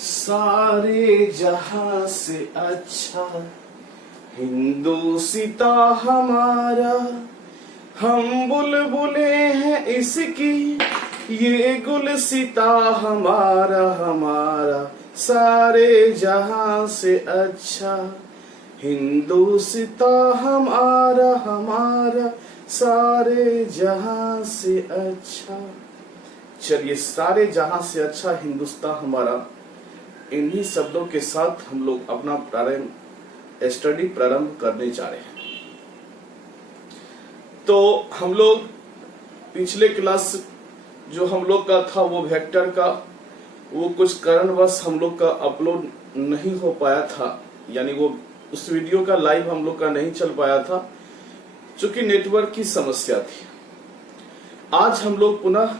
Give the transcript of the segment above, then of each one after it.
सारे जहां से अच्छा हिंदुस्ता हमारा, हम बुलबुले हैं इसकी, ये गुलसिता हमारा हमारा। सारे जहां से अच्छा हिंदुस्ता हमारा हमारा, सारे जहां से अच्छा। चलिए, सारे जहां से अच्छा हिंदुस्तान हमारा, इन्हीं शब्दों के साथ हम लोग अपना स्टडी प्रारंभ करने जा रहे हैं। तो हम लोग पिछले क्लास जो हम लोग का था वो वेक्टर का, वो कुछ कारणवश हम लोग का अपलोड नहीं हो पाया था, यानी वो उस वीडियो का लाइव हम लोग का नहीं चल पाया था क्योंकि नेटवर्क की समस्या थी। आज हम लोग पुनः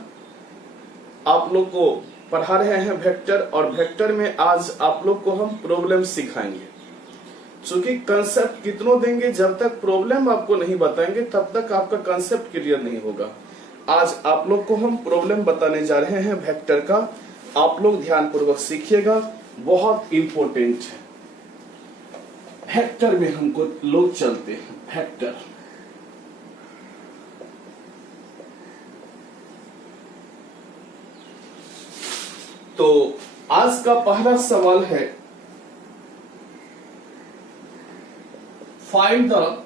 आप लोग को पढ़ा रहे हैं वेक्टर, और वेक्टर में आज आप लोग को हम प्रॉब्लम सिखाएंगे। क्योंकि कंसेप्ट कितनों देंगे, जब तक प्रॉब्लम आपको नहीं बताएंगे तब तक आपका कंसेप्ट क्लियर नहीं होगा। आज आप लोग को हम प्रॉब्लम बताने जा रहे हैं वेक्टर का, आप लोग ध्यानपूर्वक सीखिएगा, बहुत इंपॉर्टेंट है। वेक्टर में हमको लोग चलते हैं। वेक्टर तो आज का पहला सवाल है, find the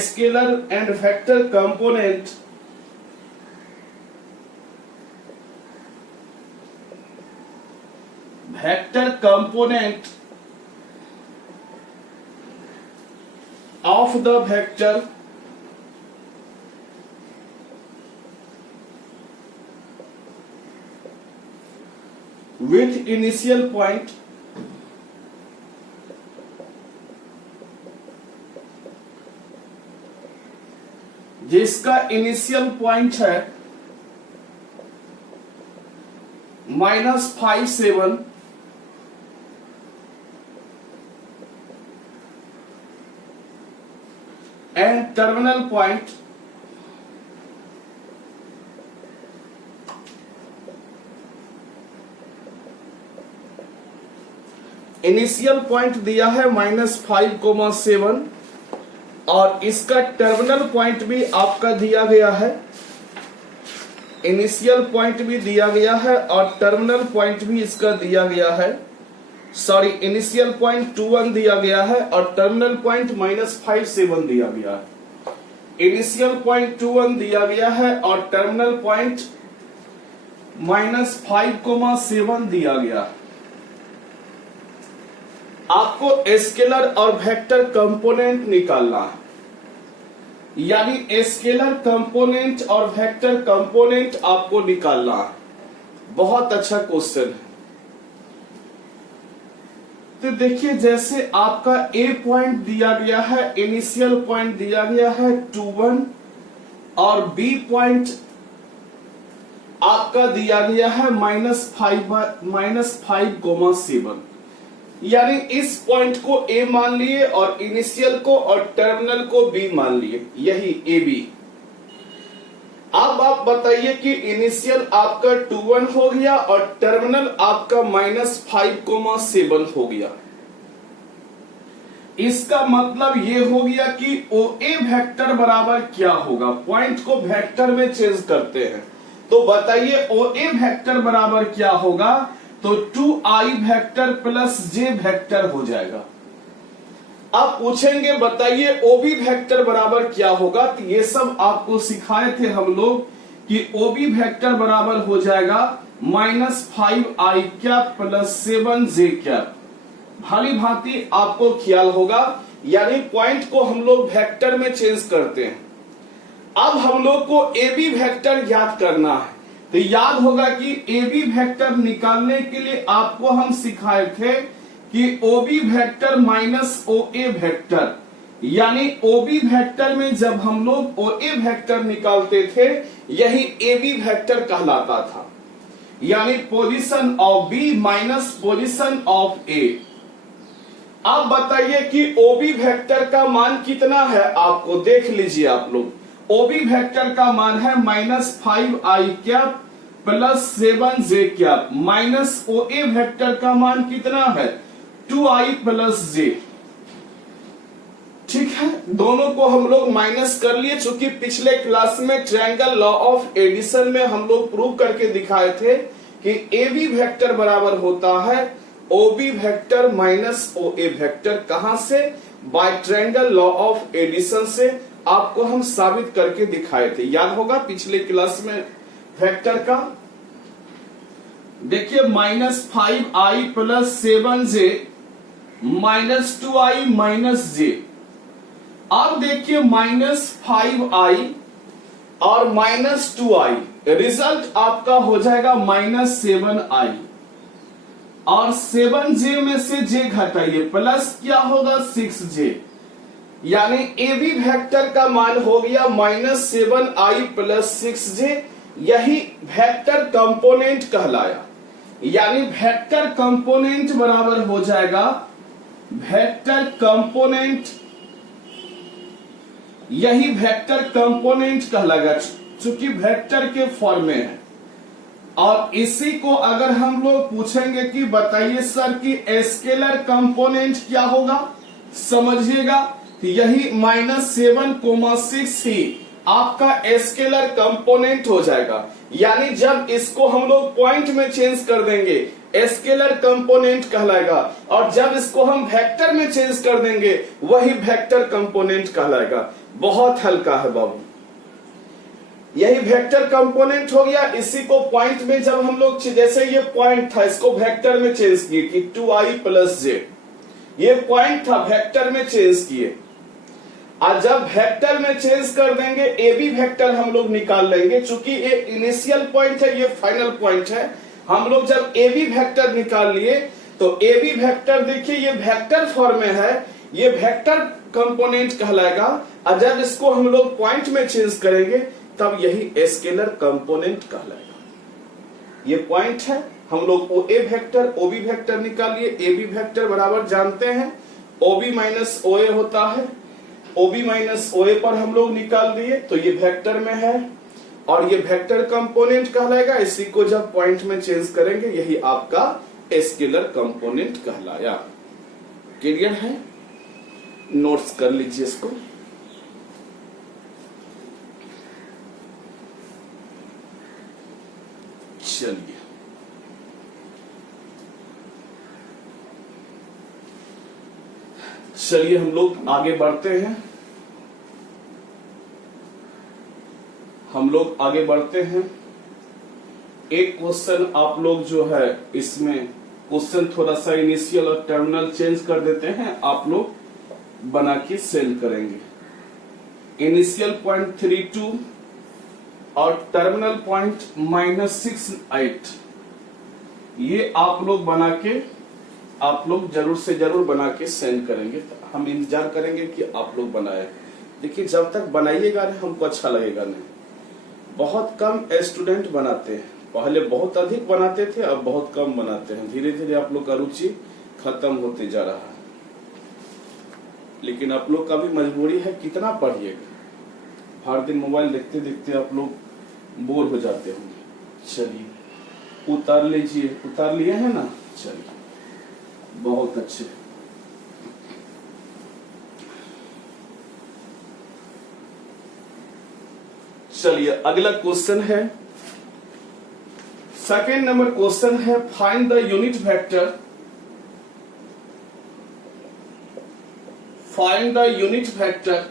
scalar and vector component of the vector with initial point जिसका इनिशियल पॉइंट है -5 and terminal point initial point दिया है -5,7 और इसका टर्मिनल पॉइंट भी आपका दिया गया है। इनिशियल पॉइंट भी दिया गया है और टर्मिनल पॉइंट भी इसका दिया गया है। सॉरी, इनिशियल पॉइंट 21 दिया गया है और टर्मिनल पॉइंट -5,7 दिया गया है। इनिशियल पॉइंट 21 दिया गया है और टर्मिनल पॉइंट -5,7 दिया गया है। आपको स्केलर और वेक्टर कंपोनेंट निकालना है, यानी स्केलर कंपोनेंट और वेक्टर कंपोनेंट आपको निकालना है। बहुत अच्छा क्वेश्चन है। तो देखिए, जैसे आपका ए पॉइंट दिया गया है, इनिशियल पॉइंट दिया गया है 21 और बी पॉइंट आपका दिया गया है -5,7, यानी इस पॉइंट को ए मान लिए और इनिशियल को और टर्मिनल को बी मान लिए, यही ए बी। अब आप बताइए कि इनिशियल आपका 21 हो गया और टर्मिनल आपका -5,7 हो गया। इसका मतलब ये हो गया कि ओ ए वेक्टर बराबर क्या होगा। पॉइंट को वेक्टर में चेंज करते हैं, तो बताइए ओ ए वेक्टर बराबर क्या होगा। तो 2i vector plus j vector हो जाएगा। अब पूछेंगे बताइए ओबी वेक्टर बराबर क्या होगा, तो ये सब आपको सिखाए थे हम लोग कि ओबी वेक्टर बराबर हो जाएगा -5i cap plus 7j cap. भाली भांति आपको ख्याल होगा, यानी पॉइंट को हम लोग वेक्टर में चेंज करते हैं। अब हम लोग को एबी वेक्टर ज्ञात करना है, तो याद होगा कि ए बी वेक्टर निकालने के लिए आपको हम सिखाए थे कि ओ B vector minus O A vector, यानी ओ बी वेक्टर में जब हम लोग ओ ए वेक्टर निकालते थे यही ए बी वेक्टर कहलाता था, यानी position of B minus position of A. अब बताइए कि ओ बी वेक्टर का मान कितना है, आपको देख लीजिए आप लोग। ओबी वेक्टर का मान है -5i cap plus 7j cap minus ओए वेक्टर का मान कितना है 2i प्लस j। ठीक है, दोनों को हम लोग माइनस कर लिए, चूंकि पिछले क्लास में ट्रायंगल लॉ ऑफ एडिशन में हम लोग प्रूव करके दिखाए थे कि ए बी वेक्टर बराबर होता है O B vector minus O A vector. कहां से? By triangle law of addition से आपको हम साबित करके दिखाए थे, याद होगा पिछले क्लास में वेक्टर का। देखिए -5i plus 7j minus 2i minus j। अब देखिए -5i और -2i, रिजल्ट आपका हो जाएगा -7i और 7j में से j घटाइए प्लस क्या होगा 6j, यानी ए बी वेक्टर का मान हो गया -7i प्लस 6j। यही वेक्टर कंपोनेंट कहलाया, यानी वेक्टर कंपोनेंट बराबर हो जाएगा वेक्टर कंपोनेंट, यही वेक्टर कंपोनेंट कहलाएगा चूंकि वेक्टर के फॉर्म में है। और इसी को अगर हम लोग पूछेंगे कि बताइए सर कि स्केलर कंपोनेंट क्या होगा, समझिएगा, यही -7,6 ही आपका स्केलर कंपोनेंट हो जाएगा। यानी जब इसको हम लोग पॉइंट में चेंज कर देंगे स्केलर कंपोनेंट कहलाएगा, और जब इसको हम वेक्टर में चेंज कर देंगे वही वेक्टर कंपोनेंट कहलाएगा। बहुत हल्का है बाबू, यही वेक्टर कंपोनेंट हो गया। इसी को पॉइंट में जब हम लोग, जैसे ये पॉइंट था, इसको वेक्टर में चेंज किए कि 2i प्लस j, ये पॉइंट था, वेक्टर में चेंज किए। और जब वेक्टर में चेंज कर देंगे ए बी वेक्टर हम लोग निकाल लेंगे, चूंकि ये इनिशियल पॉइंट है, ये फाइनल पॉइंट है। हम लोग जब ए बी वेक्टर निकाल लिए तो ए बी वेक्टर देखिए ये वेक्टर फॉर्म में है, ये वेक्टर कंपोनेंट कहलाएगा। और जब इसको हम लोग पॉइंट में चेंज करेंगे तब यही स्केलर कंपोनेंट कहलाएगा। ये पॉइंट है, हम लोग ओ A vector O B vector निकाल लिए। ए बी वेक्टर बराबर जानते हैं ओ बी माइनस ओ ए होता है, ओ बी माइनस ओ ए पर हम लोग निकाल दिए तो ये वेक्टर में है और ये वेक्टर कंपोनेंट कहलाएगा। इसी को जब पॉइंट में चेंज करेंगे यही आपका स्केलर कंपोनेंट कहलाया। क्लियर है? नोट्स कर लीजिए इसको। चलिए चलिए हम लोग आगे बढ़ते हैं, एक क्वेश्चन आप लोग जो है इसमें क्वेश्चन थोड़ा सा इनिशियल और टर्मिनल चेंज कर देते हैं, आप लोग बना के सेंड करेंगे। इनिशियल पॉइंट 32 और टर्मिनल पॉइंट -68, ये आप लोग बना के, आप लोग जरूर से जरूर बना के सेंड करेंगे। हम इंतजार करेंगे कि आप लोग बनाए। देखिए जब तक बनाइएगा नहीं हमको अच्छा लगेगा नहीं। बहुत कम स्टूडेंट बनाते हैं, पहले बहुत अधिक बनाते थे, अब बहुत कम बनाते हैं। धीरे धीरे आप लोग का रुचि खत्म होते जा रहा है, लेकिन आप लोग का भी मजबूरी है, कितना पढ़िएगा। हर दिन मोबाइल देखते देखते आप लोग बोर हो जाते होंगे। चलिए उतार लीजिए, उतार लिए हैं ना? चलिए बहुत अच्छे। चलिए अगला क्वेश्चन है, सेकेंड नंबर क्वेश्चन है, find the unit vector, find the unit vector,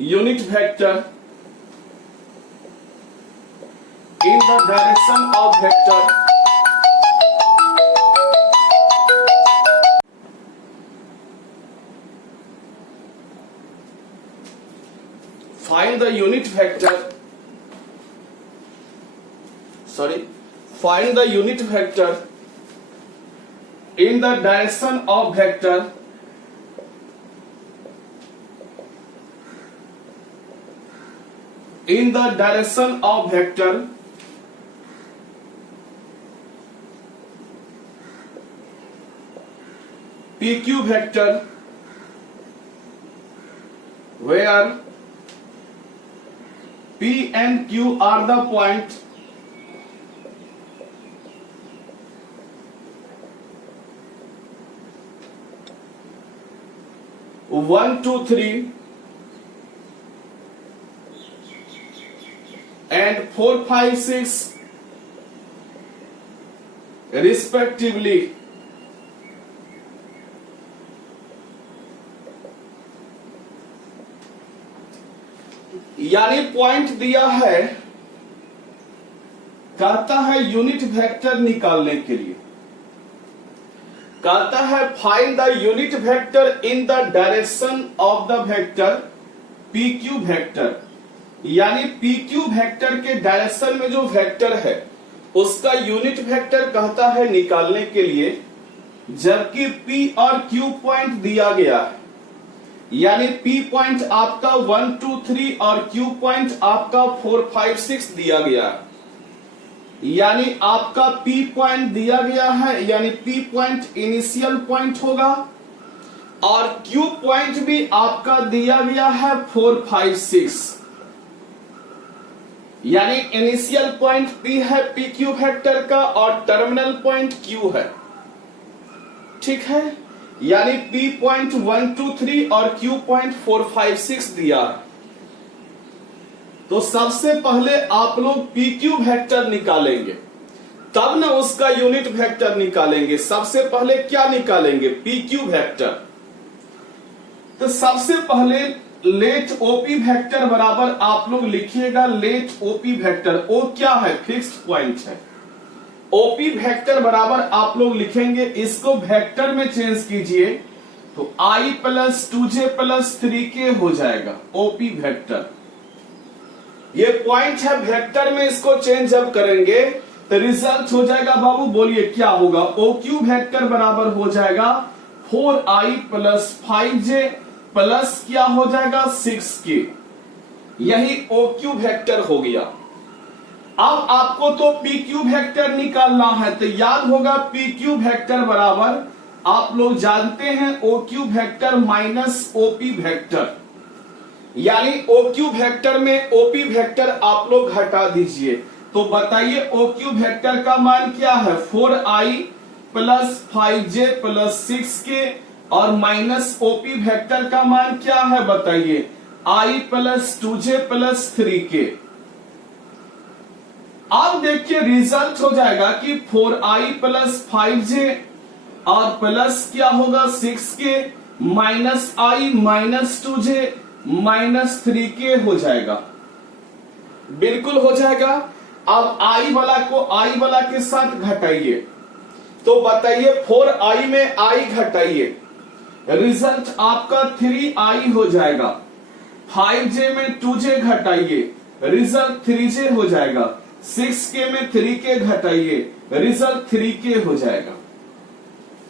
unit vector in the direction of vector find the unit vector, find the unit vector in the direction of vector in the direction of vector PQ vector where P and Q are the point one, two, three and 4, 5, 6 respectively. यानी point दिया है, कहता है unit vector निकालने के लिए, कहता है find the unit vector in the direction of the vector P Q vector. यानी पी क्यू वेक्टर के डायरेक्शन में जो वेक्टर है उसका यूनिट वेक्टर कहता है निकालने के लिए, जबकि पी और क्यू पॉइंट दिया गया है। यानी P पॉइंट आपका 1, 2, 3 और Q पॉइंट आपका 4, 5, 6 दिया गया है। यानी आपका P पॉइंट दिया गया है, यानी P पॉइंट इनिशियल पॉइंट होगा और Q पॉइंट भी आपका दिया गया है 4, 5, 6। यानी इनिशियल पॉइंट P है PQ वेक्टर का और टर्मिनल पॉइंट Q है। ठीक है, यानी P पॉइंट 1, 2, 3 और Q पॉइंट 4, 5, 6 दिया। तो सबसे पहले आप लोग PQ वेक्टर निकालेंगे, तब ना उसका यूनिट वेक्टर निकालेंगे। सबसे पहले क्या निकालेंगे? PQ vector. तो सबसे पहले लेट OP वेक्टर बराबर आप लोग लिखिएगा लेट OP वेक्टर। O क्या है? फिक्स्ड पॉइंट है। OP वेक्टर बराबर आप लोग लिखेंगे, इसको वेक्टर में चेंज कीजिए तो I plus 2J plus 3K हो जाएगा OP वेक्टर। ये पॉइंट है, वेक्टर में इसको चेंज जब करेंगे तो रिजल्ट हो जाएगा, बाबू बोलिए क्या होगा? OQ वेक्टर बराबर हो जाएगा 4I प्लस 5J प्लस क्या हो जाएगा 6K। यही OQ वेक्टर हो गया। अब आपको तो PQ वेक्टर निकालना है, तो याद होगा PQ वेक्टर बराबर आप लोग जानते हैं OQ vector minus OP vector. यानी OQ वेक्टर में OP वेक्टर आप लोग हटा दीजिए। तो बताइए OQ वेक्टर का मान क्या है? 4I plus 5J plus 6K और माइनस OP वेक्टर का मान क्या है बताइए? I plus 2J plus 3K। अब देखिए रिजल्ट हो जाएगा कि 4I प्लस 5J और प्लस क्या होगा 6K minus I minus 2J minus 3K हो जाएगा। बिल्कुल हो जाएगा। अब I वाला को I वाला के साथ घटाइए, तो बताइए 4I में I घटाइए, रिजल्ट आपका 3I हो जाएगा। 5J में 2J घटाइए, रिजल्ट 3J हो जाएगा। 6K में 3K घटाइए, रिजल्ट 3K हो जाएगा।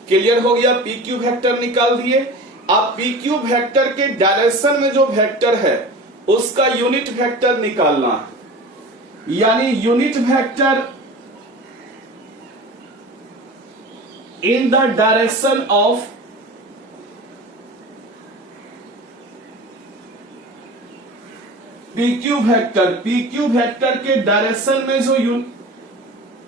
क्लियर हो गया? PQ वेक्टर निकाल दिए। अब PQ वेक्टर के डायरेक्शन में जो वेक्टर है उसका यूनिट वेक्टर निकालना है। यानी unit vector in the direction of PQ vector. PQ vector के डायरेक्शन में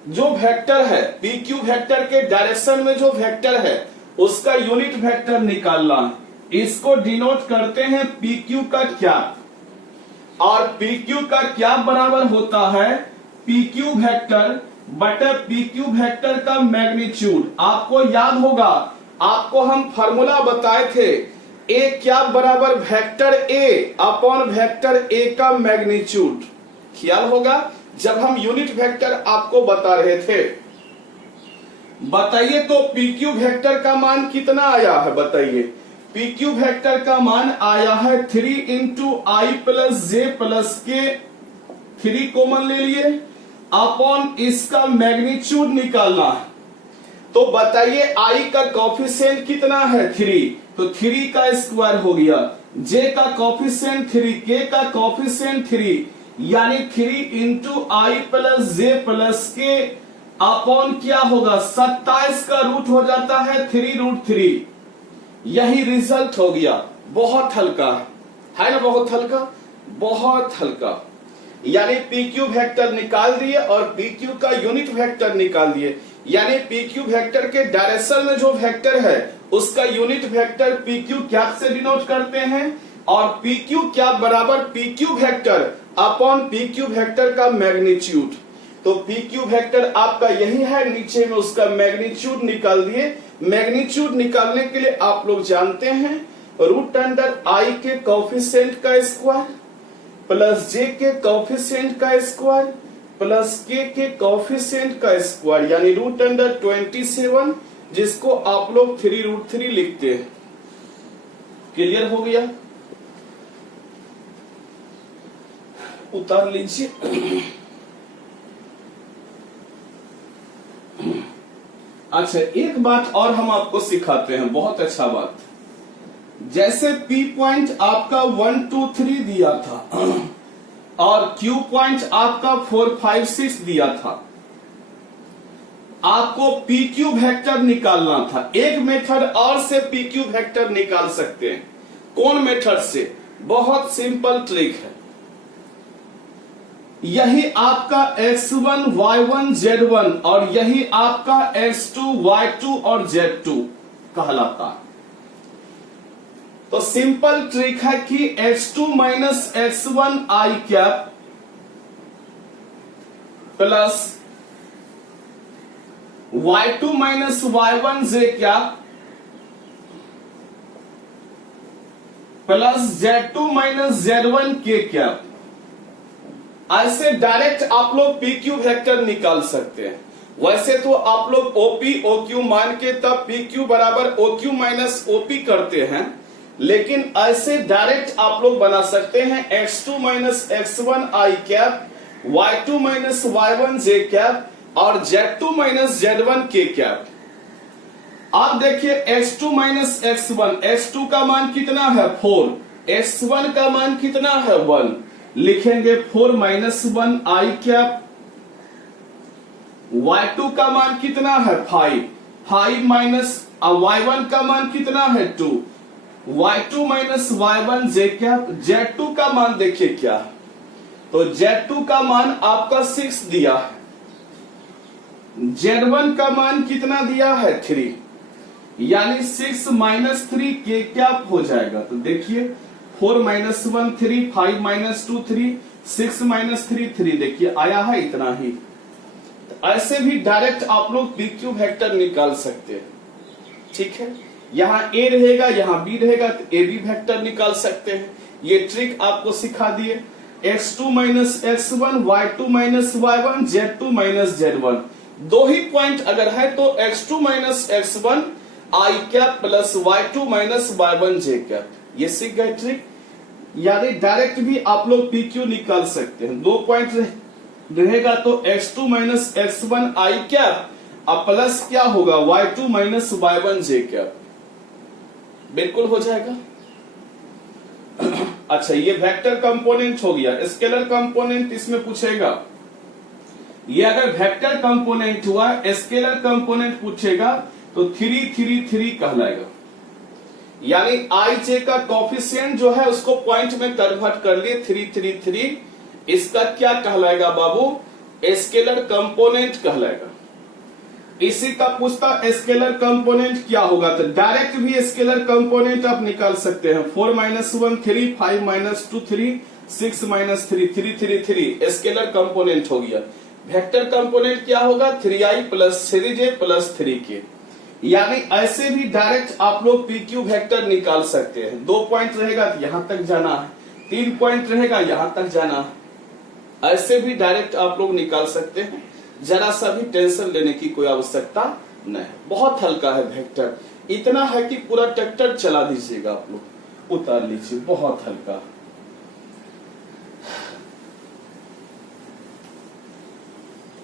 जो वेक्टर है, PQ वेक्टर के डायरेक्शन में जो वेक्टर है उसका यूनिट वेक्टर निकालना। इसको डिनोट करते हैं PQ का क्या, और PQ का क्या बराबर होता है? PQ वेक्टर बटे PQ वेक्टर का मैग्नीट्यूड। आपको याद होगा, आपको हम फॉर्मूला बताए थे, A क्या बराबर vector A upon vector A का मैग्नीट्यूड। ख्याल होगा जब हम यूनिट वेक्टर आपको बता रहे थे। बताइए तो PQ वेक्टर का मान कितना आया है? बताइए PQ वेक्टर का मान आया है 3 into I plus J plus K, 3 common ले लिए, अपॉन इसका मैग्नीट्यूड निकालना है। तो बताइए I का कोफिशिएंट कितना है? 3, तो 3 का स्क्वायर हो गया। J का कोफिशिएंट 3, K का कोफिशिएंट 3, यानी 3 into I plus J plus K upon क्या होगा? 27 का रूट हो जाता है 3√3। यही रिजल्ट हो गया। बहुत हल्का है ना? बहुत हल्का, बहुत हल्का। यानी पी क्यू वेक्टर निकाल दिए और पी क्यू का यूनिट वेक्टर निकाल दिए, यानी पी क्यू वेक्टर के डायरेक्शन में जो वेक्टर है उसका यूनिट वेक्टर पी क्यू क्या से डिनोट करते हैं, और पी क्यू क्या बराबर P Q vector upon P Q vector का मैग्नीट्यूड। तो पी क्यू वेक्टर आपका यही है, नीचे में उसका मैग्नीट्यूड निकाल दिए। मैग्नीट्यूड निकालने के लिए आप लोग जानते हैं रूट अंडर आई के कोएफिशिएंट का स्क्वायर प्लस जे के कोएफिशिएंट का स्क्वायर प्लस के कोएफिशिएंट का स्क्वायर, यानी रूट अंडर 27, जिसको आप लोग 3√3 लिखते हैं। क्लियर हो गया? उतार लीजिए। अच्छा, एक बात और हम आपको सिखाते हैं, बहुत अच्छा बात। जैसे P पॉइंट आपका 1 2 3 दिया था और Q पॉइंट आपका 4 5 6 दिया था, आपको PQ वेक्टर निकालना था। एक मेथड और से PQ वेक्टर निकाल सकते हैं। कौन मेथड से? बहुत सिंपल ट्रिक है। यही आपका x1 y1 z1 और यही आपका x2 y2 और z2 कहलाता है। तो सिंपल ट्रिक है कि x2 minus x1 i cap plus y2 minus y1 j cap plus z2 minus z1 k cap. ऐसे डायरेक्ट आप लोग पी क्यू वेक्टर निकाल सकते हैं। वैसे तो आप लोग ओपी ओक्यू मान के तब पी क्यू बराबर ओक्यू माइनस ओपी करते हैं, लेकिन ऐसे डायरेक्ट आप लोग बना सकते हैं x2 minus x1 i cap, y2 minus y1 j cap और z2 minus z1 k cap. आप देखिए x2 माइनस x1, x2 का मान कितना है 4, x1 का मान कितना है 1, लिखेंगे 4 माइनस 1 i कैप। y2 का मान कितना है 5, 5 माइनस y1 का मान कितना है 2, y2 minus y1 j cap. z2 का मान देखिए क्या, तो z2 का मान आपका 6 दिया है, z1 का मान कितना दिया है 3, यानी 6 माइनस 3 k कैप हो जाएगा। तो देखिए 4 माइनस 1 3, 5 माइनस 2 3, 6 माइनस 3 3, देखिए आया है इतना ही। तो ऐसे भी डायरेक्ट आप लोग पी क्यू वेक्टर निकाल सकते हैं। ठीक है, यहाँ ए रहेगा यहाँ बी रहेगा तो ए बी वेक्टर निकाल सकते हैं। ये ट्रिक आपको सिखा दिए। x2 minus x1, y2 minus y1, z2 minus z1, दो ही पॉइंट अगर है तो x2 minus x1 i cap plus y2 minus y1 j cap. ये सीख गए ट्रिक। यानी डायरेक्ट भी आप लोग पी क्यू निकाल सकते हैं। दो पॉइंट रहेगा तो x2 minus x1 i cap और प्लस क्या होगा y2 minus y1 j cap. बिल्कुल हो जाएगा। अच्छा, ये वेक्टर कंपोनेंट हो गया। स्केलर कंपोनेंट इसमें पूछेगा। ये अगर वेक्टर कंपोनेंट हुआ, स्केलर कंपोनेंट पूछेगा तो 3 3 3 कहलाएगा। यानी आई जे का कोफिशिएंट जो है उसको पॉइंट में कन्वर्ट कर लिए 3 3 3। इसका क्या कहलाएगा बाबू? स्केलर कंपोनेंट कहलाएगा। इसी का पूछता स्केलर कंपोनेंट क्या होगा, तो डायरेक्ट भी स्केलर कंपोनेंट आप निकाल सकते हैं। 4 minus 1 3, 5 minus 2 3, 6 minus 3 3 3 3 scalar component हो गया। वेक्टर कंपोनेंट क्या होगा 3i plus 3j plus 3k। यानी ऐसे भी डायरेक्ट आप लोग पी क्यू वेक्टर निकाल सकते हैं। 2 पॉइंट रहेगा तो यहां तक जाना है, 3 पॉइंट रहेगा यहां तक जाना है। ऐसे भी डायरेक्ट आप लोग निकाल सकते हैं। जरा सा भी टेंशन लेने की कोई आवश्यकता नहीं। बहुत हल्का है वेक्टर, इतना है कि पूरा ट्रैक्टर चला दीजिएगा आप लोग। उतार लीजिए, बहुत हल्का।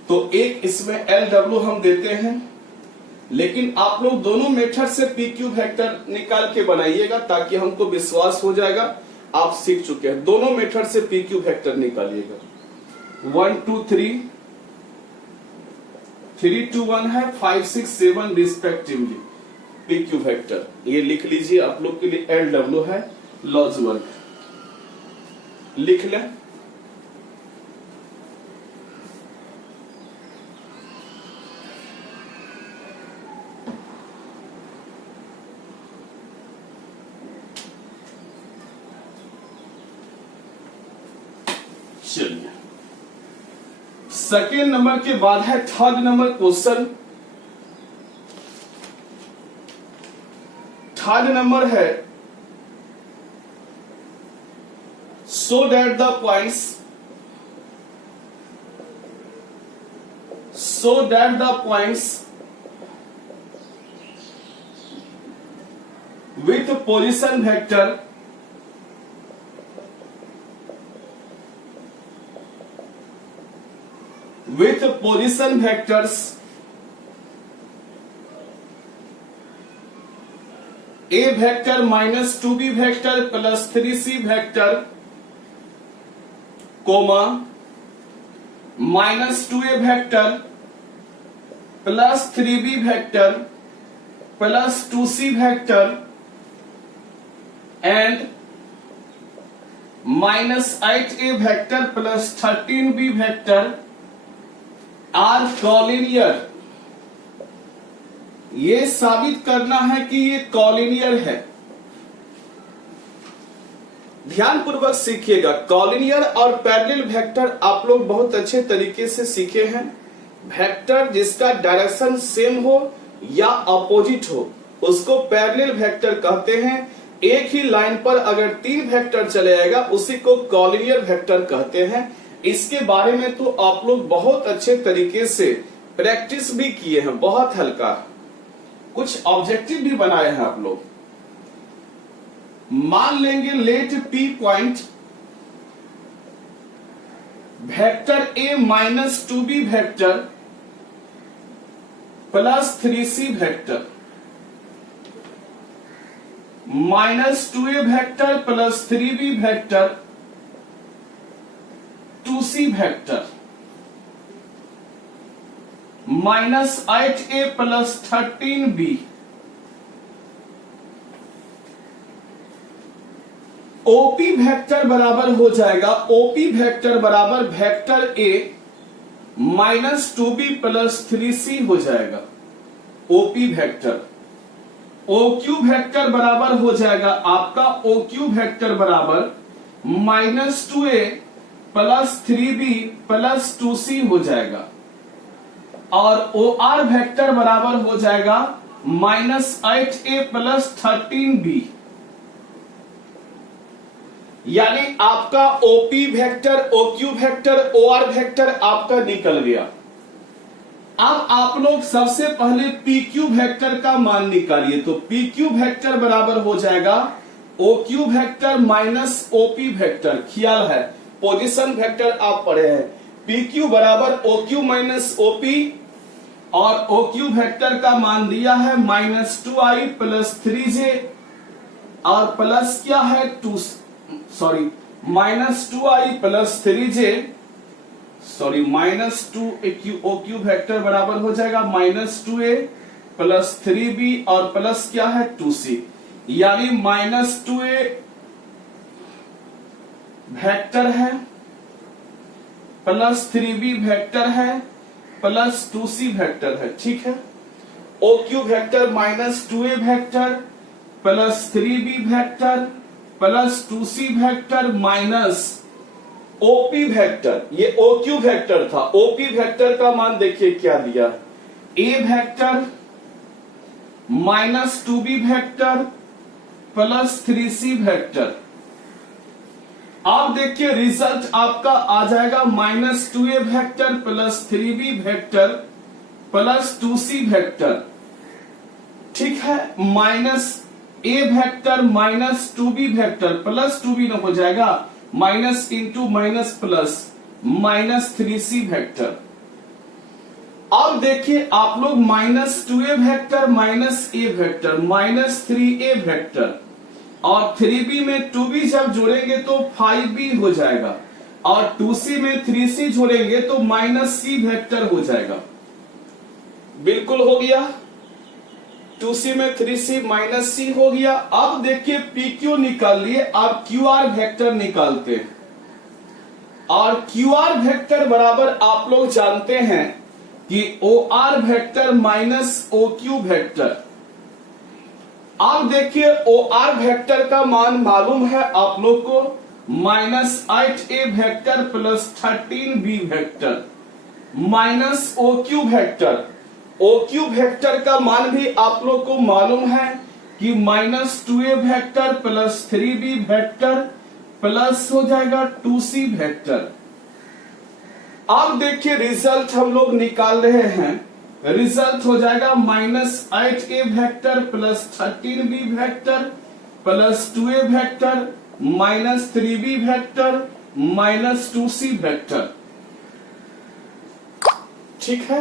तो एक इसमें LW हम देते हैं, लेकिन आप लोग दोनों मेथड से पी क्यू वेक्टर निकाल के बनाइएगा ताकि हमको विश्वास हो जाएगा आप सीख चुके हैं। दोनों मेथड से पी क्यू वेक्टर निकालिएगा। 1 2 3, 3 2 1 है, 5 6 7 रिस्पेक्टिवली पी क्यू वेक्टर। ये लिख लीजिए, आप लोग के लिए LW है लॉज वर्क, लिख लें। सेकेंड नंबर के बाद है third number question. Third number है so that the points with position vector vectors a vector minus 2b vector plus 3c vector comma minus 2a vector plus 3b vector plus 2c vector and minus 8a vector plus 13b vector are collinear। ये साबित करना है कि ये collinear है। ध्यान पूर्वक सीखिएगा। Collinear और पैरेलल वेक्टर आप लोग बहुत अच्छे तरीके से सीखे हैं। वेक्टर जिसका डायरेक्शन सेम हो या अपोजिट हो उसको पैरेलल वेक्टर कहते हैं। एक ही लाइन पर अगर 3 वेक्टर चले आएगा उसी को कॉलिनियर वेक्टर कहते हैं। इसके बारे में तो आप लोग बहुत अच्छे तरीके से प्रैक्टिस भी किए हैं। बहुत हल्का कुछ ऑब्जेक्टिव भी बनाए हैं आप लोग। मान लेंगे let P point vector A minus 2b vector plus 3c vector minus 2a vector plus 3b vector 2c vector minus 8a plus 13b OP vector बराबर हो जाएगा। ओपी वेक्टर बराबर vector A minus 2b plus 3c हो जाएगा। OP vector OQ vector बराबर हो जाएगा आपका ओक्यू वेक्टर बराबर minus 2a plus 3b plus 2c हो जाएगा। और ओ आर वेक्टर बराबर हो जाएगा माइनस 8a प्लस 13b। यानी आपका OP vector OQ vector O R vector आपका निकल गया। अब आप लोग सबसे पहले पीक्यू वेक्टर का मान निकालिए। तो पीक्यू वेक्टर बराबर हो जाएगा OQ vector minus OP vector. ख्याल है पोजीशन वेक्टर आप पढ़े हैं। पीक्यू बराबर ओक्यू माइनस ओपी और ओक्यू वेक्टर का मान दिया है माइनस 2i प्लस 3j और प्लस क्या है minus 2i plus 3j minus 2 OQ vector बराबर हो जाएगा माइनस 2a प्लस 3b और प्लस क्या है 2c। यानी माइनस 2a वेक्टर है प्लस 3b वेक्टर है प्लस 2c वेक्टर है। ठीक है। OQ vector minus 2a vector plus 3b vector plus 2c vector minus OP vector. ये ओक्यू वेक्टर था। ओपी वेक्टर का मान देखिए क्या दिया। A vector minus 2b vector plus 3c vector. आप देखिए रिजल्ट आपका आ जाएगा minus 2a vector plus 3b vector plus 2c vector. ठीक है। Minus a vector minus 2b vector plus 2b न हो जाएगा minus into minus plus minus 3c vector. अब देखिए आप लोग minus 2a vector minus a vector minus 3a vector और 3b में 2b जब जोड़ेंगे तो 5b हो जाएगा और 2c में 3c जोड़ेंगे तो माइनस c वेक्टर हो जाएगा। बिल्कुल हो गया। 2c में 3c माइनस c हो गया। अब देखिए pq निकाल लिए। अब qr वेक्टर निकालते हैं और qr वेक्टर बराबर आप लोग जानते हैं कि OR vector minus OQ vector. अब देखिए OR वेक्टर का मान मालूम है आप लोग को minus 8a vector plus 13b vector. Minus O Q vector. O Q vector का मान भी आप लोग को मालूम है कि -2a vector plus 3b vector plus हो जाएगा 2c वेक्टर। अब देखिए रिजल्ट हम लोग निकाल रहे हैं, रिजल्ट हो जाएगा -8a vector plus 13b vector plus 2a vector -3b vector -2c vector. ठीक है।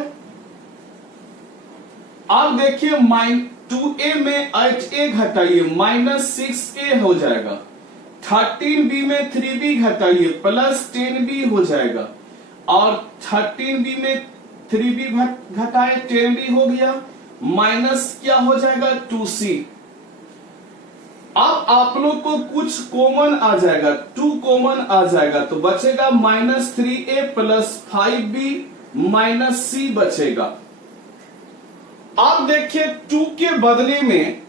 अब देखिए 2a में 8a घटाइए -6a हो जाएगा। 13b में 3b घटाइए प्लस 10b हो जाएगा और 13b में 3b घटाए 10b हो गया माइनस क्या हो जाएगा 2c। अब आप लोग को कुछ कॉमन आ जाएगा, 2 कॉमन आ जाएगा तो बचेगा -3a plus 5b minus c बचेगा। अब देखिए 2 के बदले में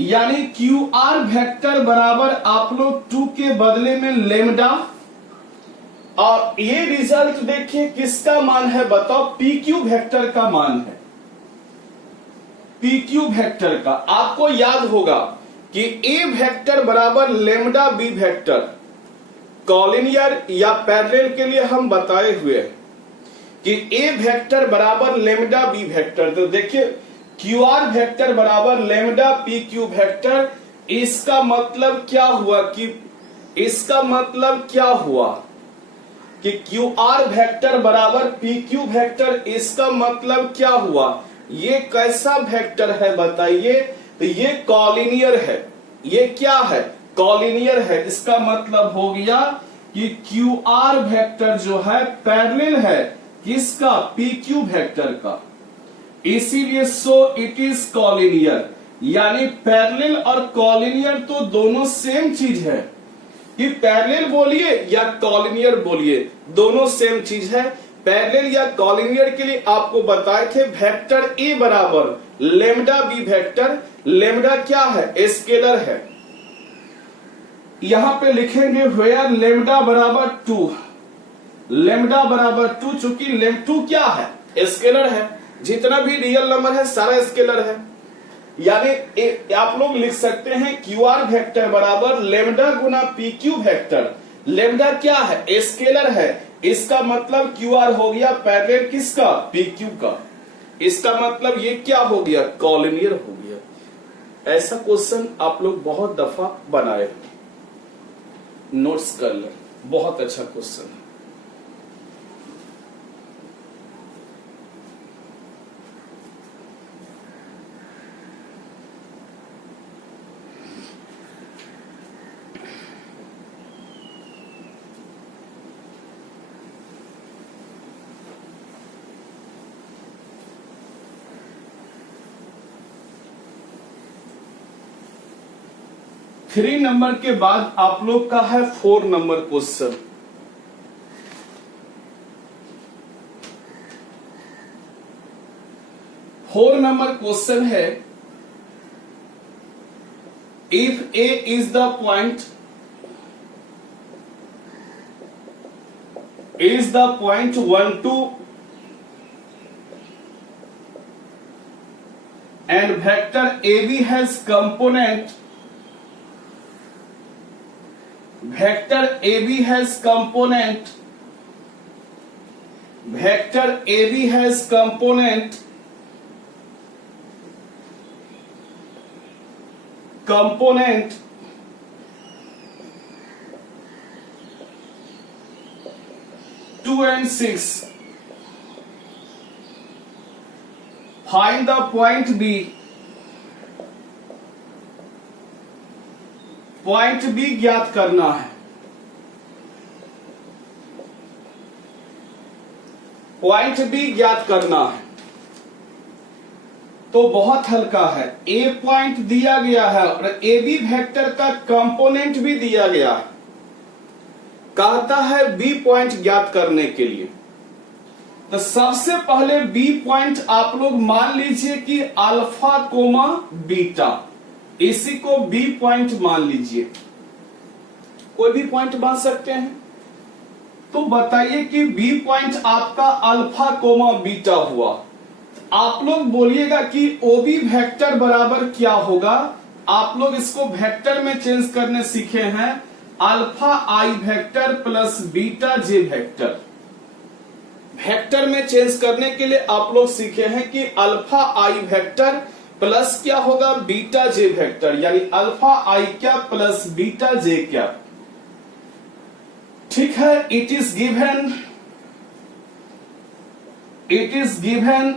यानी QR वेक्टर बराबर आप लोग 2 के बदले में लेमडा, और ये रिजल्ट देखिए किसका मान है बताओ, PQ वेक्टर का मान है। PQ वेक्टर का आपको याद होगा कि A वेक्टर बराबर लेमडा B वेक्टर, कॉलिनियर या पैरेलल के लिए हम बताए हुए हैं कि A वेक्टर बराबर लेमडा B वेक्टर। तो देखिए QR वेक्टर बराबर लेमडा PQ वेक्टर, इसका मतलब क्या हुआ कि कि QR वेक्टर बराबर PQ वेक्टर, इसका मतलब क्या हुआ, ये कैसा वेक्टर है बताइए। तो ये कॉलिनियर है, ये क्या है कॉलिनियर है। इसका मतलब हो गया कि QR वेक्टर जो है पैरेलल है किसका, PQ वेक्टर का, इसीलिए सो इट इज कॉलिनियर। यानी पैरेलल और कॉलिनियर तो दोनों सेम चीज है, कि पैरेलल बोलिए या कॉलिनियर बोलिए दोनों सेम चीज है। पैरेलल या कॉलिनियर के लिए आपको बताए थे वेक्टर A बराबर लेमडा B वेक्टर। लेमडा क्या है, स्केलर है। यहां पे लिखेंगे वेयर लेमडा बराबर 2, लेमडा बराबर 2, चूंकि 2 क्या है, स्केलर है। जितना भी रियल नंबर है सारा स्केलर है। यानी आप लोग लिख सकते हैं QR वेक्टर बराबर लेमडा गुना PQ वेक्टर। लेमडा क्या है, स्केलर है, इसका मतलब QR हो गया पैरेलल किसका, PQ का। इसका मतलब ये क्या हो गया, कॉलिनियर हो गया। ऐसा क्वेश्चन आप लोग बहुत दफा बनाए, नोट्स कर लें, बहुत अच्छा क्वेश्चन है। थ्री नंबर के बाद आप लोग का है 4 number question. Four number question है, if A is the point 1, 2 and vector AB has component, vector AB has component component 2 and 6. Find the point B. Point B ज्ञात करना है। पॉइंट B ज्ञात करना है तो बहुत हल्का है। A पॉइंट दिया गया है और AB वेक्टर का कंपोनेंट भी दिया गया है। कहता है B पॉइंट ज्ञात करने के लिए, तो सबसे पहले B पॉइंट आप लोग मान लीजिए कि अल्फा कोमा बीटा, इसी को B पॉइंट मान लीजिए। कोई भी पॉइंट मान सकते हैं। तो बताइए कि बी पॉइंट आपका अल्फा कोमा बीटा हुआ। आप लोग बोलिएगा कि ओबी वेक्टर बराबर क्या होगा। आप लोग इसको वेक्टर में चेंज करने सीखे हैं, अल्फा आई वेक्टर प्लस बीटा जे वेक्टर। वेक्टर में चेंज करने के लिए आप लोग सीखे हैं कि अल्फा आई वेक्टर प्लस क्या होगा, बीटा जे वेक्टर, यानी अल्फा आई क्या प्लस बीटा जे क्या। ठीक है, it is given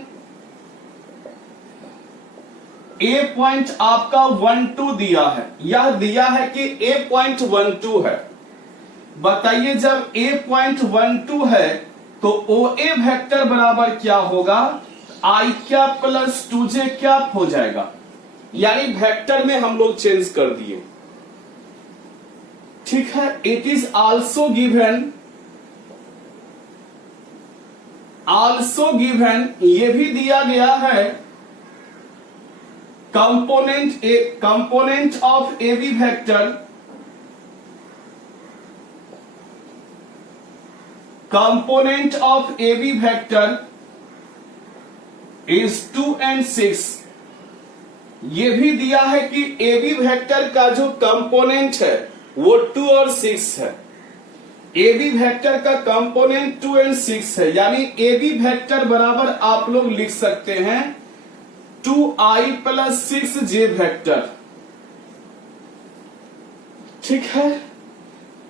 A point आपका 1 2 दिया है, यह दिया है कि ए पॉइंट 1 2 है। बताइए जब ए पॉइंट 1 2 है तो ओ ए वेक्टर बराबर क्या होगा, आई क्या प्लस 2j क्या हो जाएगा, यानी वेक्टर में हम लोग चेंज कर दिए। ठीक है, इट इज आल्सो गिवन ये भी दिया गया है, component of A B vector, component of A B vector is 2 and 6। ये भी दिया है कि ए बी वेक्टर का जो कंपोनेंट है वो 2 और 6 है। ए बी वेक्टर का कंपोनेंट 2 and 6 है, यानी ए बी वेक्टर बराबर आप लोग लिख सकते हैं 2i प्लस 6j वेक्टर। ठीक है,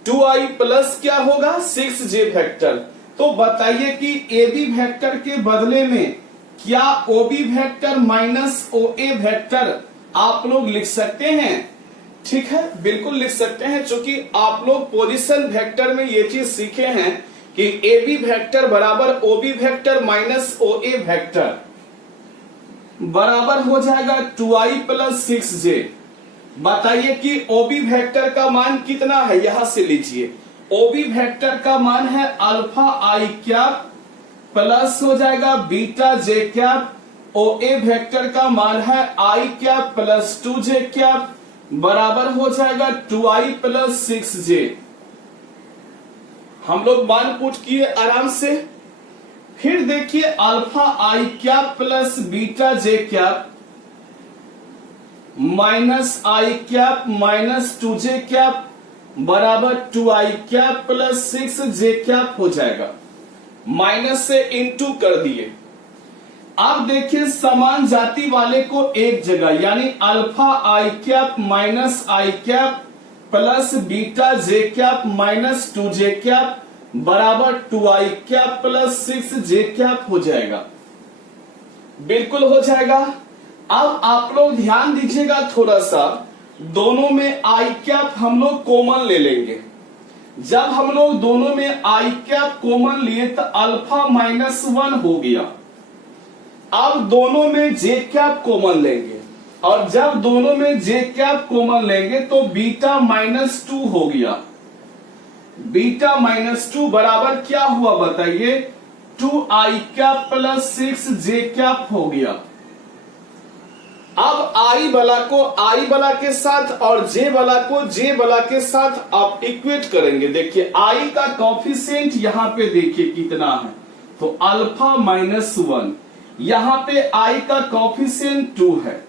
2i प्लस क्या होगा 6j वेक्टर। तो बताइए कि ए बी वेक्टर के बदले में क्या ओ B vector minus O A vector आप लोग लिख सकते हैं। ठीक है, बिल्कुल लिख सकते हैं, क्योंकि आप लोग पोजीशन वेक्टर में ये चीज सीखे हैं कि ए बी वेक्टर बराबर ओ B vector minus O A vector बराबर हो जाएगा 2i प्लस 6j। बताइए कि ओबी वेक्टर का मान कितना है, यहां से लीजिए, ओबी वेक्टर का मान है अल्फा आई कैप प्लस हो जाएगा beta J cap, O A vector का मान है आई कैप प्लस 2j कैप बराबर हो जाएगा 2i प्लस 6j। हम लोग मान पुट किए आराम से। फिर देखिए अल्फा आई कैप प्लस बीटा जे कैप माइनस आई कैप माइनस 2j कैप बराबर 2i cap plus 6j cap हो जाएगा। माइनस से इनटू कर दिए। अब देखिए समान जाति वाले को एक जगह, यानी अल्फा आई कैप माइनस आई कैप प्लस बीटा जे कैप माइनस 2j कैप बराबर 2i cap plus 6j cap हो जाएगा। बिल्कुल हो जाएगा। अब आप लोग ध्यान दीजिएगा थोड़ा सा, दोनों में आई कैप हम लोग कॉमन ले लेंगे। जब हम लोग दोनों में आई कैप कॉमन लिए तो अल्फा माइनस 1 हो गया। अब दोनों में जे कैप कॉमन लेंगे, और जब दोनों में जे कैप कॉमन लेंगे तो बीटा माइनस 2 हो गया। बीटा माइनस 2 बराबर क्या हुआ बताइए, 2i cap plus 6j cap हो गया। अब आई वाला को आई वाला के साथ और जे वाला को जे वाला के साथ आप इक्वेट करेंगे। देखिए आई का कॉफिशिएंट यहां पे देखिए कितना है, तो अल्फा माइनस 1, यहां पे आई का कॉफिशिएंट 2 है,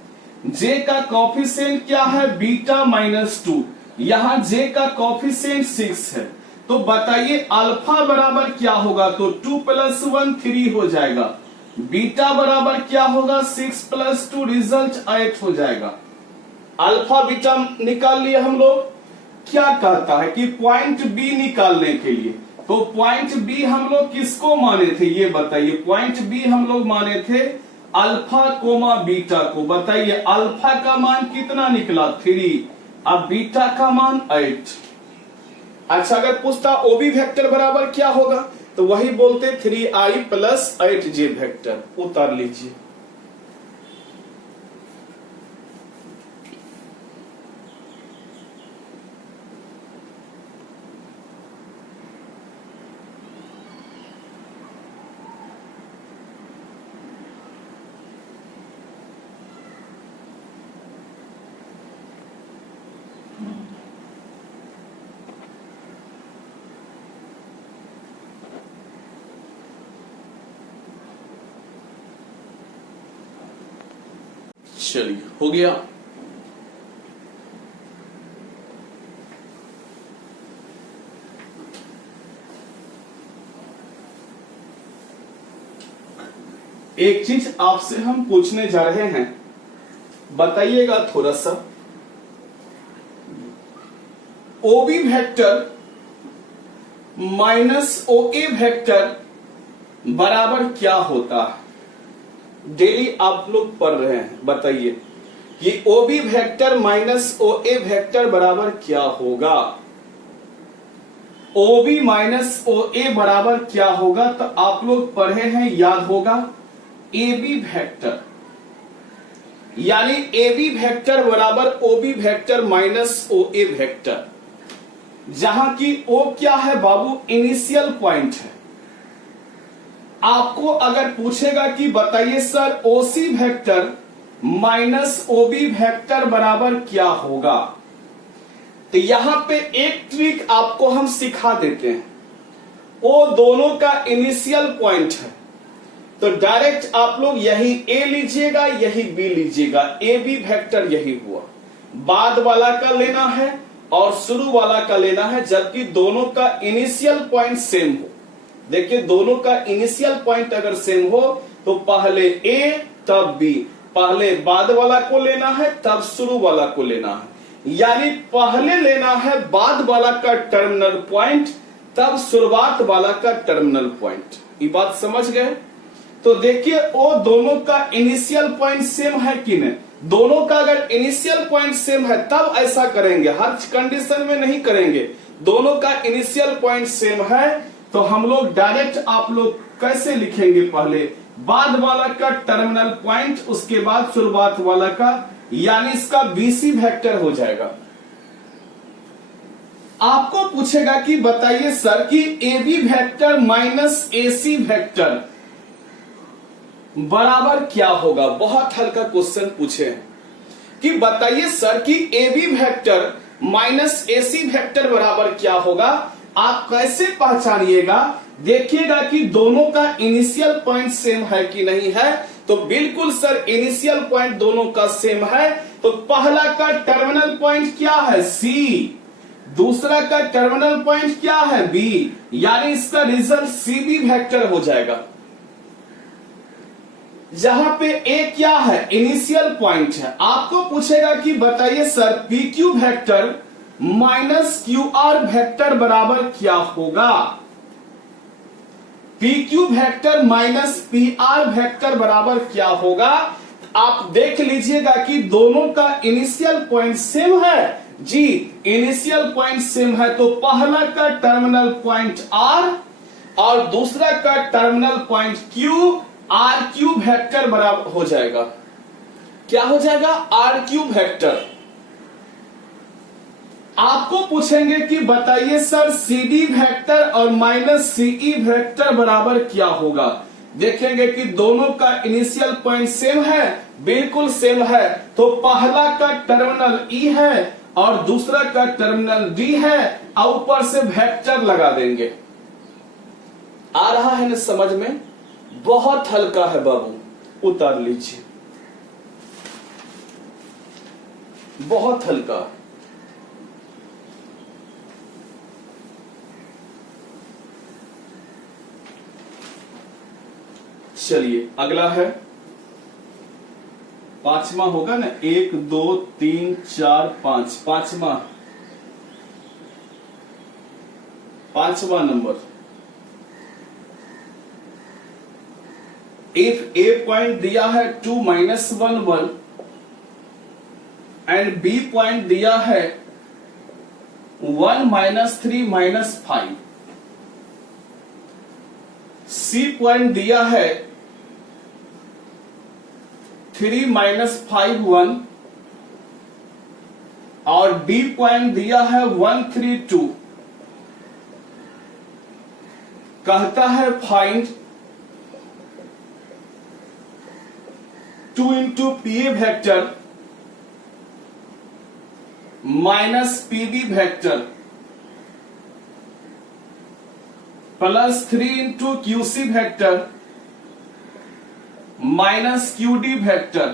जे का कॉफिशिएंट क्या है बीटा माइनस 2, यहां जे का कॉफिशिएंट 6 है। तो बताइए अल्फा बराबर क्या होगा, तो 2 प्लस 1 3 हो जाएगा। बीटा बराबर क्या होगा 6 प्लस 2 रिजल्ट 8 हो जाएगा। अल्फा बीटा निकाल लिए हम लोग। क्या कहता है कि पॉइंट बी निकालने के लिए, तो पॉइंट बी हम लोग किसको माने थे ये बताइए। पॉइंट बी हम लोग माने थे अल्फा कोमा बीटा को। बताइए अल्फा का मान कितना निकला 3, अब बीटा का मान 8। अच्छा अगर पूछता ओबी वेक्टर बराबर क्या होगा, तो वही बोलते 3i प्लस 8j वेक्टर। उतार लीजिए। चलिए हो गया। एक चीज आपसे हम पूछने जा रहे हैं, बताइएगा थोड़ा सा। ओबी वेक्टर माइनस ओए वेक्टर बराबर क्या होता है? डेली आप लोग पढ़ रहे हैं, बताइए कि ओबी वेक्टर माइनस ओए वेक्टर बराबर क्या होगा। ओबी माइनस ओए बराबर क्या होगा? तो आप लोग पढ़े हैं, याद होगा, एबी वेक्टर, यानी एबी वेक्टर बराबर ओबी वेक्टर माइनस ओए वेक्टर, जहां की ओ क्या है बाबू? इनिशियल पॉइंट है। आपको अगर पूछेगा कि बताइए सर ओसी वेक्टर माइनस ओबी वेक्टर बराबर क्या होगा, तो यहां पे एक ट्रिक आपको हम सिखा देते हैं। ओ दोनों का इनिशियल पॉइंट है, तो डायरेक्ट आप लोग यही ए लीजिएगा, यही बी लीजिएगा। ए बी वेक्टर यही हुआ। बाद वाला का लेना है और शुरू वाला का लेना है, जबकि दोनों का इनिशियल पॉइंट सेम हो। देखिए, दोनों का इनिशियल पॉइंट अगर सेम हो तो पहले ए तब बी, पहले बाद वाला को लेना है तब शुरू वाला को लेना है, यानी पहले लेना है बाद वाला का टर्मिनल पॉइंट तब शुरुआत वाला का टर्मिनल पॉइंट। ये बात समझ गए? तो देखिए, वो दोनों का इनिशियल पॉइंट सेम है कि नहीं? दोनों का अगर इनिशियल पॉइंट सेम है तब ऐसा करेंगे, हर कंडीशन में नहीं करेंगे। दोनों का इनिशियल पॉइंट सेम है तो हम लोग डायरेक्ट आप लोग कैसे लिखेंगे? पहले बाद वाला का टर्मिनल पॉइंट, उसके बाद शुरुआत वाला का, यानी इसका बीसी वेक्टर हो जाएगा। आपको पूछेगा कि बताइए सर कि AB vector minus AC vector बराबर क्या होगा। बहुत हल्का क्वेश्चन पूछे कि बताइए सर कि AB vector minus AC vector बराबर क्या होगा। आप कैसे पहचानिएगा? देखिएगा कि दोनों का इनिशियल पॉइंट सेम है कि नहीं है। तो बिल्कुल सर, इनिशियल पॉइंट दोनों का सेम है, तो पहला का टर्मिनल पॉइंट क्या है? सी, दूसरा का टर्मिनल पॉइंट क्या है? बी, यानी इसका रिजल्ट सीबी वेक्टर हो जाएगा। जहां पे ए क्या है? इनिशियल पॉइंट है। आपको पूछेगा कि बताइए sir P Q vector minus Q R vector बराबर क्या होगा। P Q vector minus P R vector बराबर क्या होगा? आप देख लीजिएगा कि दोनों का इनिशियल पॉइंट सेम है। जी, इनिशियल पॉइंट सेम है, तो पहला का टर्मिनल पॉइंट आर और दूसरा का terminal point Q, R cube vector बराबर हो जाएगा। क्या हो जाएगा? R cube vector. आपको पूछेंगे कि बताइए सर सीडी वेक्टर और माइनस सीई वेक्टर बराबर क्या होगा। देखेंगे कि दोनों का इनिशियल पॉइंट सेम है, बिल्कुल सेम है, तो पहला का टर्मिनल ई है और दूसरा का टर्मिनल डी है, और ऊपर से वेक्टर लगा देंगे। आ रहा है ना समझ में? बहुत हल्का है बाबू, उतार लीजिए, बहुत हल्का। चलिए अगला है, पांचवा होगा ना, 1 2 3 4 5, पांचवा नंबर। इफ ए पॉइंट दिया है 2 -1 1 एंड बी पॉइंट दिया है 1 -3 -5, सी पॉइंट दिया है 3 -5 1 और डी पॉइंट दिया है 1 3 2। कहता है find 2 into PA vector minus PB vector plus 3 into QC vector minus QD vector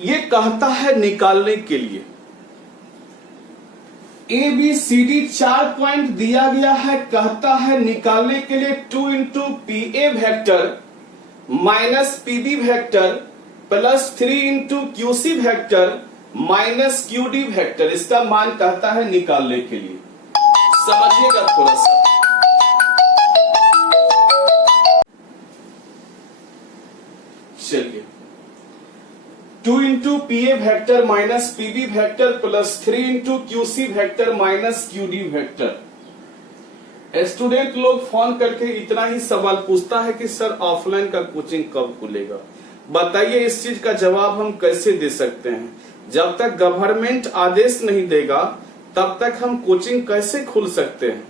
ये कहता है निकालने के लिए A B C D 4 point दिया गया है, कहता है निकालने के लिए 2 into P A vector minus P B vector plus 3 into Q C vector minus Q D vector, इसका मान कहता है निकालने के लिए। समझिएगा थोड़ा सा। चलिए 2 into P A vector minus P B vector plus 3 into Q C vector minus Q D vector. Student लोग फोन करके इतना ही सवाल पूछता है कि सर ऑफलाइन का कोचिंग कब खुलेगा। बताइए इस चीज का जवाब हम कैसे दे सकते हैं? जब तक गवर्नमेंट आदेश नहीं देगा तब तक हम कोचिंग कैसे खुल सकते हैं?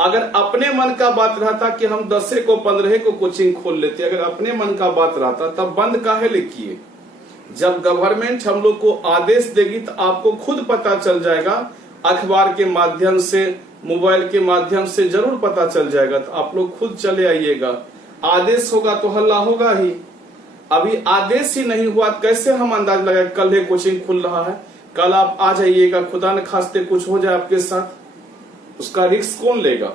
अगर अपने मन का बात रहता कि हम 10 को 15 को कोचिंग खोल लेते, अगर अपने मन का बात रहता तब बंद काहे लिए किए? जब गवर्नमेंट हम लोग को आदेश देगी तो आपको खुद पता चल जाएगा, अखबार के माध्यम से, मोबाइल के माध्यम से जरूर पता चल जाएगा, तो आप लोग खुद चले आइएगा। आदेश होगा तो हल्ला होगा ही। अभी आदेश ही नहीं हुआ, कैसे हम अंदाज लगाए कल ही कोचिंग खुल रहा है? कल आप आ जाइएगा, खुदा न खास्ते कुछ हो जाए आपके साथ, उसका रिस्क कौन लेगा?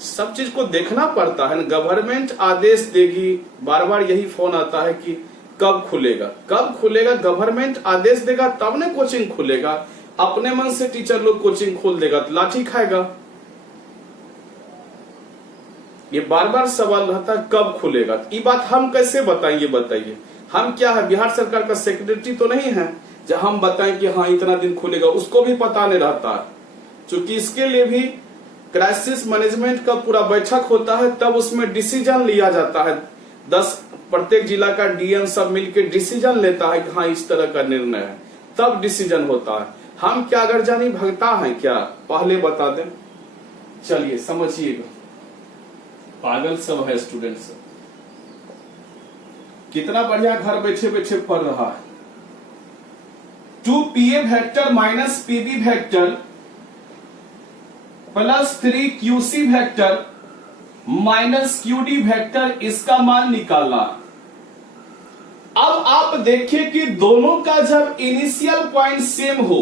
सब चीज को देखना पड़ता है। गवर्नमेंट आदेश देगी, बार बार यही फोन आता है कि कब खुलेगा कब खुलेगा। गवर्नमेंट आदेश देगा तब न कोचिंग खुलेगा। अपने मन से टीचर लोग कोचिंग खोल देगा तो लाठी खाएगा। ये बार बार सवाल रहता है कब खुलेगा। ये बात हम कैसे बताएंगे? बताइए, हम क्या है, बिहार सरकार का सेक्रेटरी तो नहीं है जब हम बताएं कि हाँ इतना दिन खुलेगा। उसको भी पता नहीं रहता है, क्योंकि इसके लिए भी क्राइसिस मैनेजमेंट का पूरा बैठक होता है, तब उसमें डिसीजन लिया जाता है। 10 प्रत्येक जिला का डीएम सब मिलकर डिसीजन लेता है कि हाँ इस तरह का निर्णय है, तब डिसीजन होता है। हम क्या अगर जानी भगता है क्या? पहले बता दें। चलिए समझिएगा, पागल सब है स्टूडेंट सब। कितना बढ़िया घर बैठे बैठे पढ़ रहा है। 2 P A vector minus P B vector plus 3 Q C vector minus Q D vector, इसका मान निकालना। अब आप देखिए कि दोनों का जब इनिशियल पॉइंट सेम हो,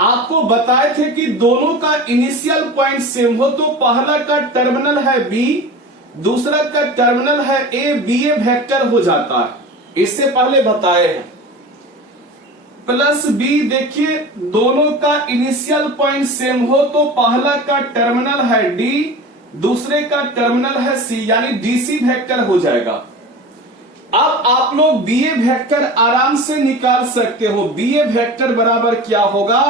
आपको बताए थे कि दोनों का इनिशियल पॉइंट सेम हो तो पहला का टर्मिनल है बी, दूसरा का टर्मिनल है ए, बी ए वेक्टर हो जाता है। इससे पहले बताए हैं। प्लस बी, देखिए दोनों का इनिशियल पॉइंट सेम हो तो पहला का टर्मिनल है डी, दूसरे का टर्मिनल है सी, यानी डीसी वेक्टर हो जाएगा। अब आप लोग बी ए वेक्टर आराम से निकाल सकते हो। बी ए वेक्टर बराबर क्या होगा?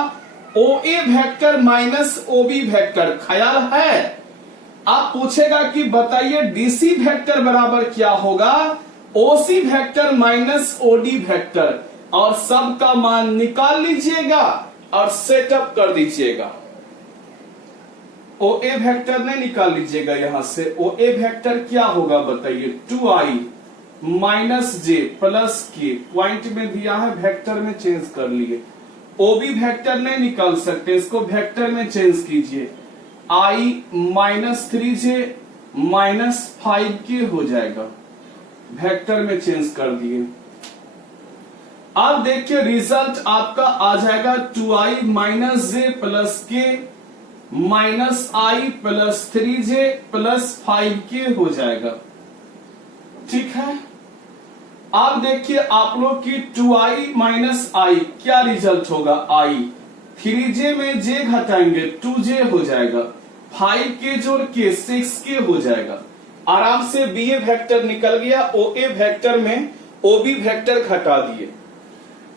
O A vector minus O B vector. ख्याल है? आप पूछेगा कि बताइए डीसी वेक्टर बराबर क्या होगा? ओसी वेक्टर माइनस ओडी वेक्टर, और सब का मान निकाल लीजिएगा और सेटअप कर दीजिएगा। ओ ए वेक्टर नहीं निकाल लीजिएगा यहां से। ओ ए वेक्टर क्या होगा बताइए? 2i माइनस जे प्लस के, पॉइंट में दिया है, वेक्टर में चेंज कर लिए। ओबी वेक्टर नहीं निकाल सकते, इसको वेक्टर में चेंज कीजिए। i minus 3j minus 5k हो जाएगा, वेक्टर में चेंज कर दिए। अब देखिए रिजल्ट आपका आ जाएगा 2i माइनस जे प्लस के minus i plus 3j plus 5k हो जाएगा। ठीक है। अब देखिए आप लोग की 2i माइनस i क्या रिजल्ट होगा? i 3j में j घटाएंगे 2j हो जाएगा, 5k जोड़ के 6k हो जाएगा। आराम से बी ए वेक्टर निकल गया, ओ ए वेक्टर में ओबी वेक्टर घटा दिए।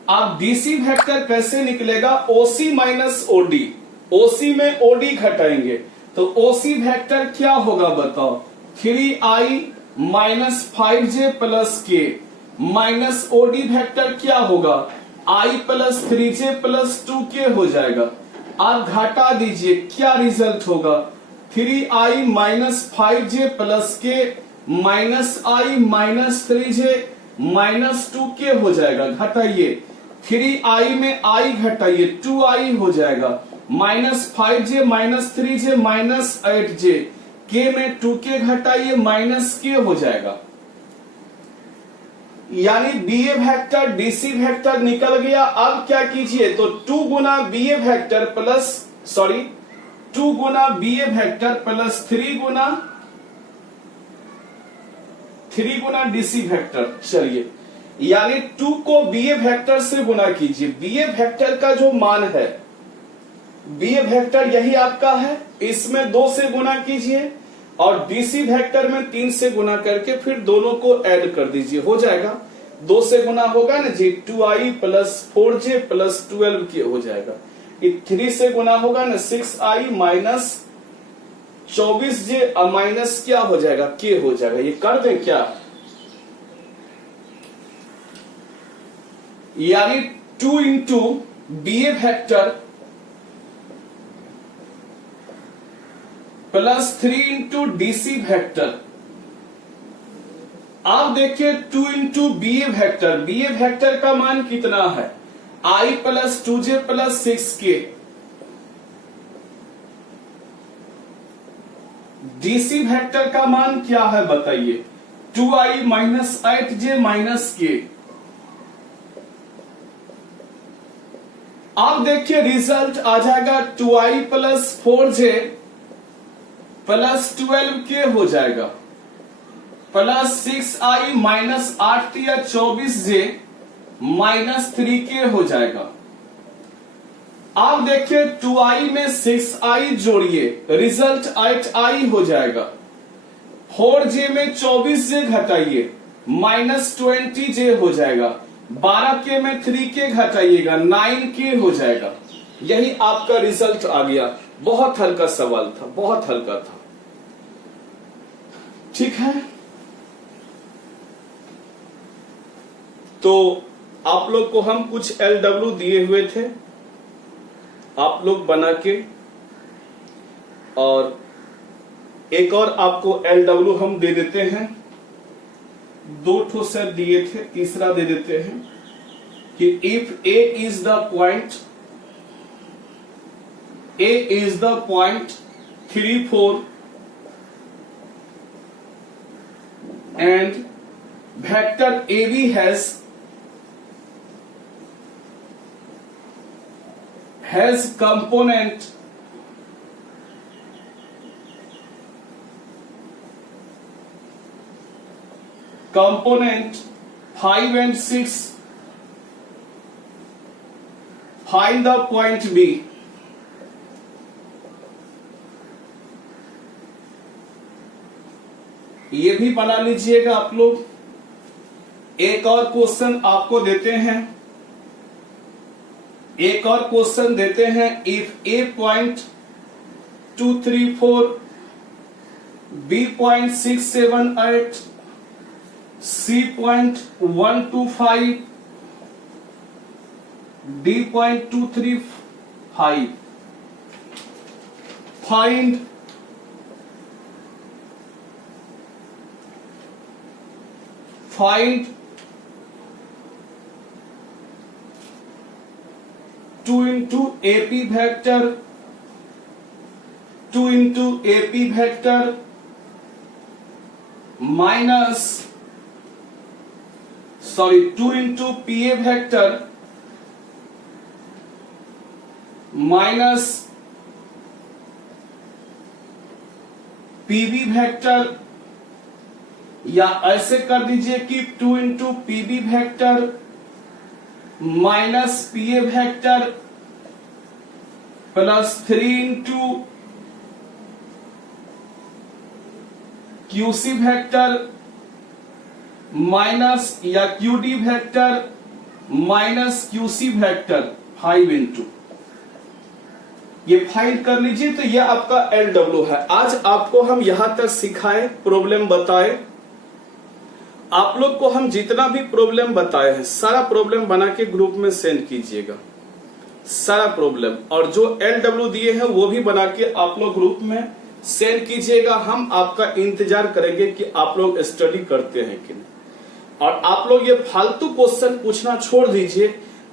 अब डीसी वेक्टर कैसे निकलेगा? ओसी माइनस ओडी, ओसी में ओडी घटाएंगे तो ओसी वेक्टर क्या होगा बताओ? 3i माइनस 5j प्लस के माइनस ओडी वेक्टर क्या होगा? i plus 3j plus 2k हो जाएगा। आप घटा दीजिए, क्या रिजल्ट होगा? 3i माइनस 5j प्लस के minus i minus 3j minus 2k हो जाएगा। घटाइए, 3i में i घटाइए 2i हो जाएगा, minus 5j minus 3j minus 8j, k में 2k घटाइए माइनस k हो जाएगा। यानी B A vector DC vector निकल गया। अब क्या कीजिए, तो 2 गुना B A vector plus 2 Guna B A vector plus 3 Guna DC vector. चलिए, यानी 2 को बी ए वेक्टर से गुना कीजिए। बी ए वेक्टर का जो मान है, बी ए वेक्टर यही आपका है, इसमें 2 से गुना कीजिए और डीसी वेक्टर में 3 से गुना करके फिर दोनों को ऐड कर दीजिए, हो जाएगा। 2 से गुना होगा ना जी, 2i plus 4j plus 12k हो जाएगा। 3 से गुना होगा ना, 6i माइनस 24j माइनस क्या हो जाएगा, k हो जाएगा। ये कर दें क्या, यानी 2 into B A vector plus 3 into DC vector. आप देखिए 2 into B A vector, B A vector का मान कितना है, i plus 2j plus 6k। DC vector का मान क्या है बताइए, 2i minus 8j minus k। आप देखिए रिजल्ट आ जाएगा 2i plus 4j plus 12k हो जाएगा, प्लस 6i माइनस 8 या 24j माइनस 3k हो जाएगा। आप देखिए 2i में 6i जोड़िए, रिजल्ट 8i हो जाएगा। 4j में 24j घटाइए, माइनस 20j हो जाएगा। 12k में 3k घटाइएगा, 9k हो जाएगा। यही आपका रिजल्ट आ गया। बहुत हल्का सवाल था, बहुत हल्का था, ठीक है। तो आप लोग को हम कुछ LW दिए हुए थे, आप लोग बना के, और एक और आपको LW हम दे देते हैं। 2 ठो सेट दिए थे, तीसरा दे देते हैं कि if A is the point, A is the point 3, 4 and vector AB has component component 5 and 6, find the point B। ये भी बना लीजिएगा आप लोग। एक और क्वेश्चन आपको देते हैं, एक और क्वेश्चन देते हैं, if A point 2, 3, 4, B point 6, 7, 8, C point 1, 2, 5, D point 2, 3, 5, find find 2 into AP vector, 2 into AP vector minus 2 into PA vector minus PB vector, या ऐसे कर दीजिए कि 2 into PB vector minus PA vector plus 3 into QC vector minus या QD vector minus QC vector 5 into, ये find कर लीजिए। तो ये आपका LW है। आज आपको हम यहां तक सिखाए, प्रॉब्लम बताए। आप लोग को हम जितना भी प्रॉब्लम बताए हैं सारा प्रॉब्लम बना के ग्रुप में सेंड कीजिएगा, सारा प्रॉब्लम, और जो LW दिए हैं वो भी बना के आप लोग ग्रुप में सेंड कीजिएगा। हम आपका इंतजार करेंगे कि आप लोग स्टडी करते हैं कि नहीं। और आप लोग ये फालतू क्वेश्चन पूछना छोड़ दीजिए,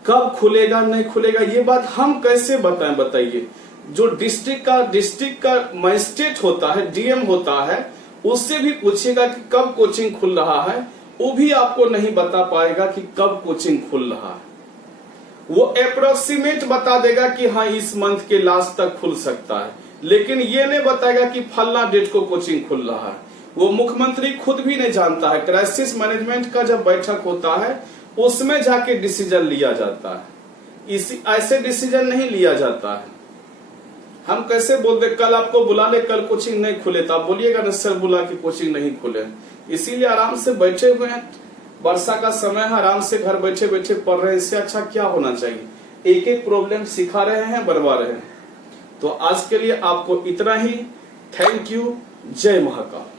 कब खुलेगा नहीं खुलेगा ये बात हम कैसे बताएं, बताइए। जो डिस्ट्रिक्ट का मजिस्ट्रेट होता है, DM होता है, उससे भी पूछिएगा कि कब कोचिंग खुल रहा है, वो भी आपको नहीं बता पाएगा कि कब कोचिंग खुल रहा है। वो अप्रोक्सीमेट बता देगा कि हाँ इस मंथ के लास्ट तक खुल सकता है, लेकिन ये नहीं बताएगा कि फलना डेट को कोचिंग खुल रहा है। वो मुख्यमंत्री खुद भी नहीं जानता है। क्राइसिस मैनेजमेंट का जब बैठक होता है उसमें जाके डिसीजन लिया जाता है, इसी ऐसे डिसीजन नहीं लिया जाता है। हम कैसे बोल दे कल आपको बुला ले, कल कोचिंग नहीं खुले तो आप बोलिएगा ना सर बुला कि कोचिंग नहीं खुले। इसीलिए आराम से बैठे हुए हैं, वर्षा का समय है, आराम से घर बैठे बैठे पढ़ रहे हैं। इससे अच्छा क्या होना चाहिए? एक एक प्रॉब्लम सिखा रहे हैं, बनवा रहे हैं। तो आज के लिए आपको इतना ही। Thank you. जय महाकाल।